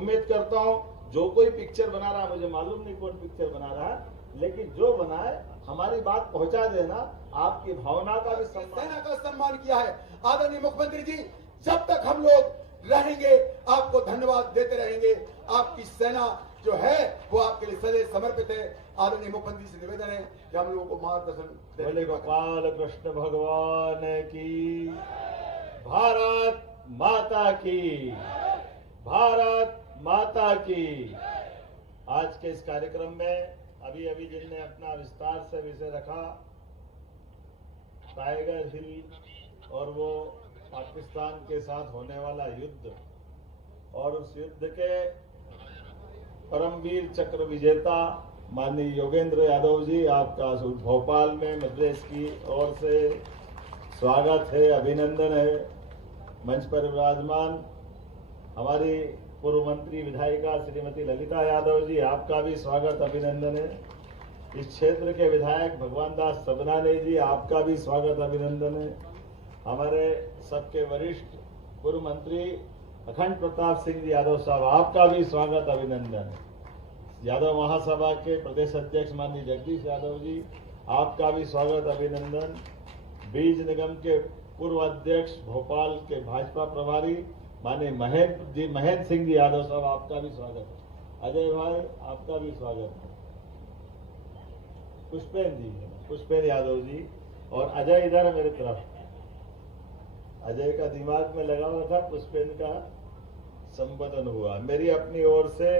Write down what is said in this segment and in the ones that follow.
उम्मीद करता हूँ जो कोई पिक्चर बना रहा है, मुझे मालूम नहीं कौन पिक्चर बना रहा है, लेकिन जो बनाए हमारी बात पहुंचा देना, आपकी भावना का भी सम्मान, सेना का सम्मान किया है। आदरणीय मुख्यमंत्री जी, जब तक हम लोग रहेंगे आपको धन्यवाद देते रहेंगे। आपकी सेना जो है वो आपके लिए सदैव समर्पित है। आदरणीय मुख्यमंत्री से निवेदन है कि हम लोगों को मार्गदर्शन बोले गोपाल कृष्ण भगवान की, भारत माता की, भारत माता की। आज के इस कार्यक्रम में अभी अभी जिनने अपना विस्तार से विषय रखा, टाइगर हिल और वो पाकिस्तान के साथ होने वाला युद्ध और उस युद्ध के परमवीर चक्र विजेता माननीय योगेंद्र यादव जी, आपका भोपाल में मद्रेस की ओर से स्वागत है, अभिनंदन है। मंच पर विराजमान हमारी पूर्व मंत्री विधायिका श्रीमती ललिता यादव जी, आपका भी स्वागत अभिनंदन है। इस क्षेत्र के विधायक भगवान दास सबनाने जी, आपका भी स्वागत अभिनंदन है। हमारे सबके वरिष्ठ पूर्व मंत्री अखंड प्रताप सिंह जी यादव साहब, आपका भी स्वागत अभिनंदन है। यादव महासभा के प्रदेश अध्यक्ष माननीय जगदीश यादव जी, आपका भी स्वागत अभिनंदन। बीज निगम के पूर्व अध्यक्ष भोपाल के भाजपा प्रभारी माननीय महेंद्र सिंह जी यादव साहब, आपका भी स्वागत है। अजय भाई, आपका भी स्वागत है। पुष्पेन यादव जी और अजय इधर है मेरे तरफ। अजय का दिमाग में लगा हुआ था, पुष्पेन का संबोधन हुआ। मेरी अपनी ओर से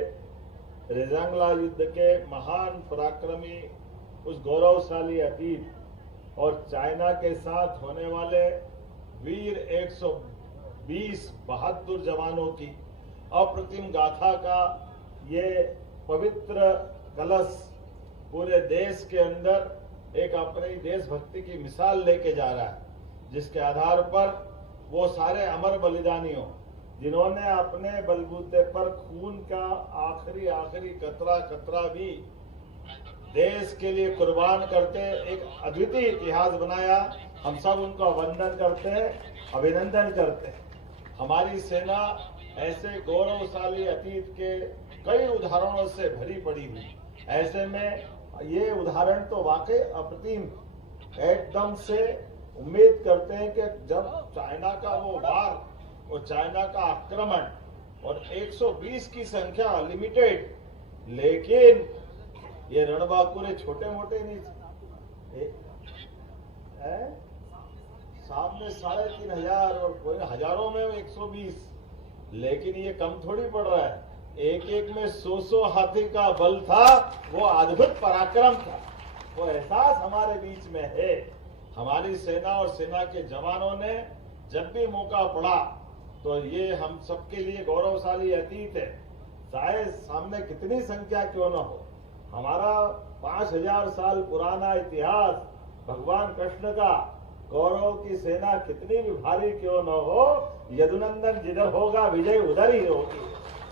रेजांगला युद्ध के महान पराक्रमी, उस गौरवशाली अतीत और चाइना के साथ होने वाले वीर 120 बहादुर जवानों की अप्रतिम गाथा का ये पवित्र कलश पूरे देश के अंदर एक अपनी देशभक्ति की मिसाल लेके जा रहा है, जिसके आधार पर वो सारे अमर बलिदानियों जिन्होंने अपने बलबूते पर खून का आखिरी कतरा भी देश के लिए कुर्बान करते एक अद्वितीय इतिहास बनाया, हम सब उनका वंदन करते हैं, अभिनंदन करते हैं। हमारी सेना ऐसे गौरवशाली अतीत के कई उदाहरणों से भरी पड़ी हुई, ऐसे में ये उदाहरण तो वाकई अप्रतिम, एकदम से उम्मीद करते हैं कि जब चाइना का वो वार और चाइना का आक्रमण और 120 की संख्या लिमिटेड, लेकिन ये रणबांकुरे छोटे मोटे नहीं सामने 3500 और कोई हजारों में 120, लेकिन ये कम थोड़ी पड़ रहा है। एक एक में 100 हाथी का बल था, वो अद्भुत पराक्रम था, वो एहसास हमारे बीच में है। हमारी सेना और सेना के जवानों ने जब भी मौका पड़ा तो ये हम सबके लिए गौरवशाली अतीत है, चाहे सामने कितनी संख्या क्यों न हो। हमारा 5000 साल पुराना इतिहास, भगवान कृष्ण का गौरव की सेना कितनी भी भारी क्यों न हो, यदुनंदन जिधर होगा विजय उधर ही होगी।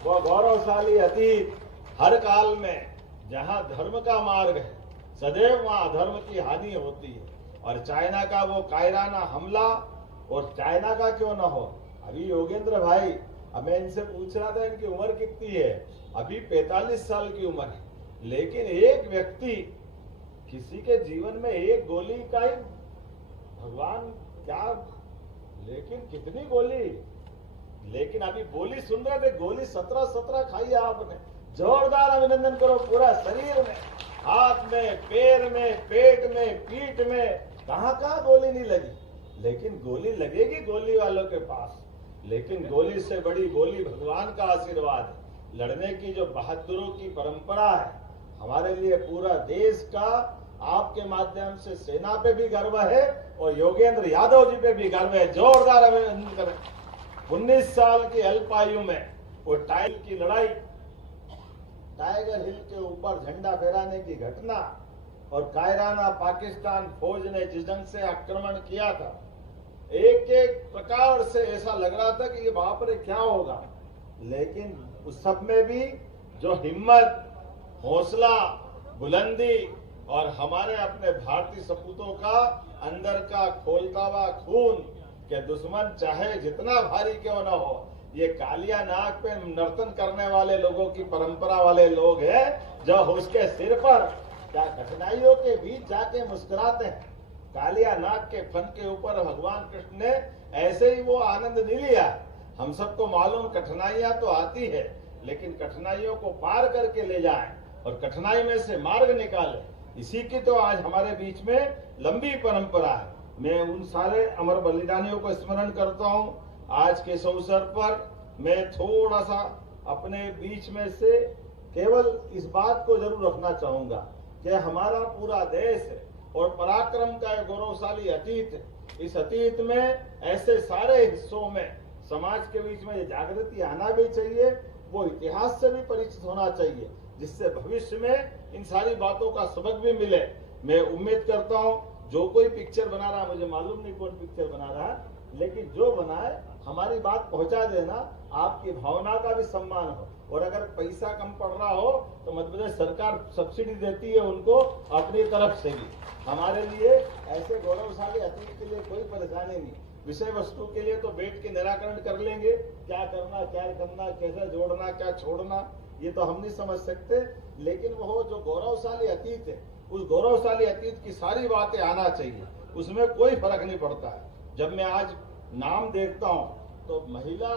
वो गौरवशाली अतीत हर काल में जहां धर्म का मार्ग है, सदैव वहां अधर्म की हानि होती है। और चाइना का वो कायराना हमला, और चाइना का क्यों न हो, अभी योगेंद्र भाई, अब मैं इनसे पूछ रहा था इनकी उम्र कितनी है, अभी 45 साल की उम्र है, लेकिन एक व्यक्ति, किसी के जीवन में एक गोली का ही भगवान क्या, लेकिन कितनी गोली, लेकिन अभी बोली सुन रहे थे, गोली 17 खाई आपने। जोरदार अभिनंदन करो। पूरा शरीर में, हाथ में, पैर में, पेट में, पीठ में, कहाँ गोली नहीं लगी, लेकिन गोली लगेगी गोली वालों के पास। लेकिन गोली से बड़ी गोली भगवान का आशीर्वाद है। लड़ने की जो बहादुरों की परंपरा है, हमारे लिए पूरा देश का आपके माध्यम से सेना पे भी गर्व है और योगेंद्र यादव जी पे भी गर्व है। जोरदार अभिनंदन करें। 19 साल की अल्पायु में वो टाइगर की लड़ाई, टाइगर हिल के ऊपर झंडा फहराने की घटना और कायराना पाकिस्तान फौज ने जिस ढंग से आक्रमण किया था, एक एक प्रकार से ऐसा लग रहा था कि ये बाप रे क्या होगा, लेकिन उस सब में भी जो हिम्मत, हौसला, बुलंदी और हमारे अपने भारतीय सपूतों का अंदर का खोलता हुआ खून, कि दुश्मन चाहे जितना भारी क्यों न हो, ये कालिया नाग पे नर्तन करने वाले लोगों की परंपरा वाले लोग हैं, जो उसके सिर पर क्या कठिनाइयों के बीच जाके मुस्कुराते हैं। कालिया नाग के फन के ऊपर भगवान कृष्ण ने ऐसे ही वो आनंद नहीं लिया। हम सबको मालूम कठिनाइयां तो आती है, लेकिन कठिनाइयों को पार करके ले जाएं और कठिनाई में से मार्ग निकालें, इसी की तो आज हमारे बीच में लंबी परंपरा है। मैं उन सारे अमर बलिदानियों को स्मरण करता हूं। आज के इस अवसर पर मैं थोड़ा सा अपने बीच में से केवल इस बात को जरूर रखना चाहूंगा कि हमारा पूरा देश है और पराक्रम का एक गौरवशाली अतीत है। इस अतीत में ऐसे सारे हिस्सों में समाज के बीच में ये जागृति आना भी चाहिए, वो इतिहास से भी परिचित होना चाहिए, जिससे भविष्य में इन सारी बातों का सबक भी मिले। मैं उम्मीद करता हूं जो कोई पिक्चर बना रहा, मुझे मालूम नहीं कौन पिक्चर बना रहा है, लेकिन जो बनाए हमारी बात पहुंचा देना, आपकी भावना का भी सम्मान हो। और अगर पैसा कम पड़ रहा हो तो मध्य प्रदेश सरकार सब्सिडी देती है उनको अपनी तरफ से भी। हमारे लिए ऐसे गौरवशाली अतीत के लिए कोई परेशानी नहीं। विषय वस्तु के लिए तो बैठ के निराकरण कर लेंगे, क्या करना, कैसे जोड़ना, क्या छोड़ना, ये तो हम नहीं समझ सकते। लेकिन वो जो गौरवशाली अतीत है, उस गौरवशाली अतीत की सारी बातें आना चाहिए, उसमें कोई फर्क नहीं पड़ता है। जब मैं आज नाम देखता हूं तो महिला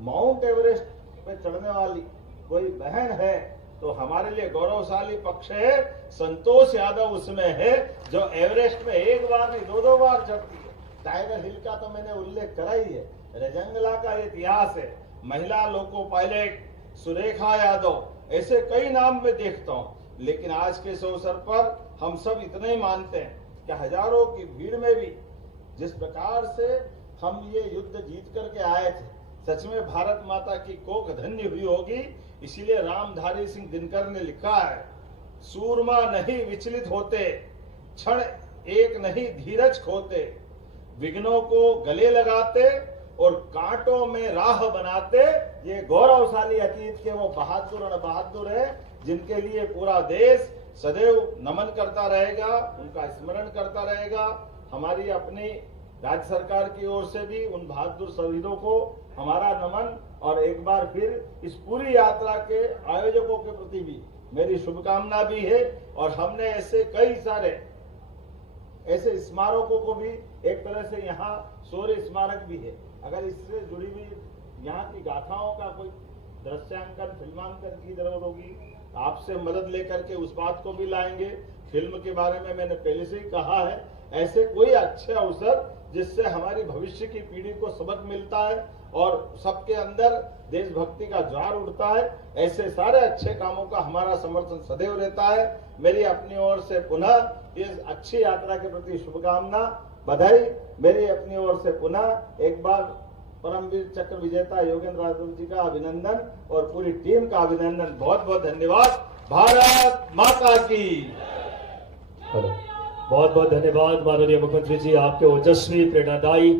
माउंट एवरेस्ट पे चढ़ने वाली कोई बहन है तो हमारे लिए गौरवशाली पक्ष है। संतोष यादव उसमें है, जो एवरेस्ट में एक बार नहीं 2-2 बार चढ़ती है। टाइगर हिल का तो मैंने उल्लेख करा ही है, रजंगला का इतिहास है, महिला लोको पायलट सुरेखा यादव, ऐसे कई नाम में देखता हूं। लेकिन आज के इस अवसर पर हम सब इतना ही मानते हैं कि हजारों की भीड़ में भी जिस प्रकार से हम ये युद्ध जीत करके आए थे, सच में भारत माता की कोख धन्य हुई होगी। इसीलिए रामधारी सिंह दिनकर ने लिखा है, सूरमा नहीं विचलित होते, क्षण एक नहीं धीरज खोते, विघ्नों को गले लगाते और कांटों में राह बनाते। ये गौरवशाली अतीत के वो बहादुर है, जिनके लिए पूरा देश सदैव नमन करता रहेगा, उनका स्मरण करता रहेगा। हमारी अपनी राज्य सरकार की ओर से भी उन बहादुर शहीदों को हमारा नमन, और एक बार फिर इस पूरी यात्रा के आयोजकों के प्रति भी मेरी शुभकामना भी है। और हमने ऐसे कई सारे ऐसे स्मारकों को भी, एक तरह से यहाँ शौर्य स्मारक भी है, अगर इससे जुड़ी हुई यहाँ की गाथाओं का कोई दृश्यांकन, फिल्मांकन की जरूरत होगी, आपसे मदद लेकर के उस बात को भी लाएंगे। फिल्म के बारे में मैंने पहले से ही कहा है, ऐसे कोई अच्छे अवसर जिससे हमारी भविष्य की पीढ़ी को सबक मिलता है और सबके अंदर देशभक्ति का ज्वार उठता है, ऐसे सारे अच्छे कामों का हमारा समर्थन सदैव रहता है। मेरी अपनी ओर से पुनः इस अच्छी यात्रा के प्रति शुभकामना, बधाई। मेरी अपनी ओर से पुनः एक बार परमवीर चक्र विजेता योगेंद्र यादव जी का अभिनंदन और पूरी टीम का अभिनंदन। बहुत बहुत धन्यवाद। भारत माता की। बहुत बहुत धन्यवाद माननीय मुख्यमंत्री जी, आपके ओजस्वी प्रेरणादायी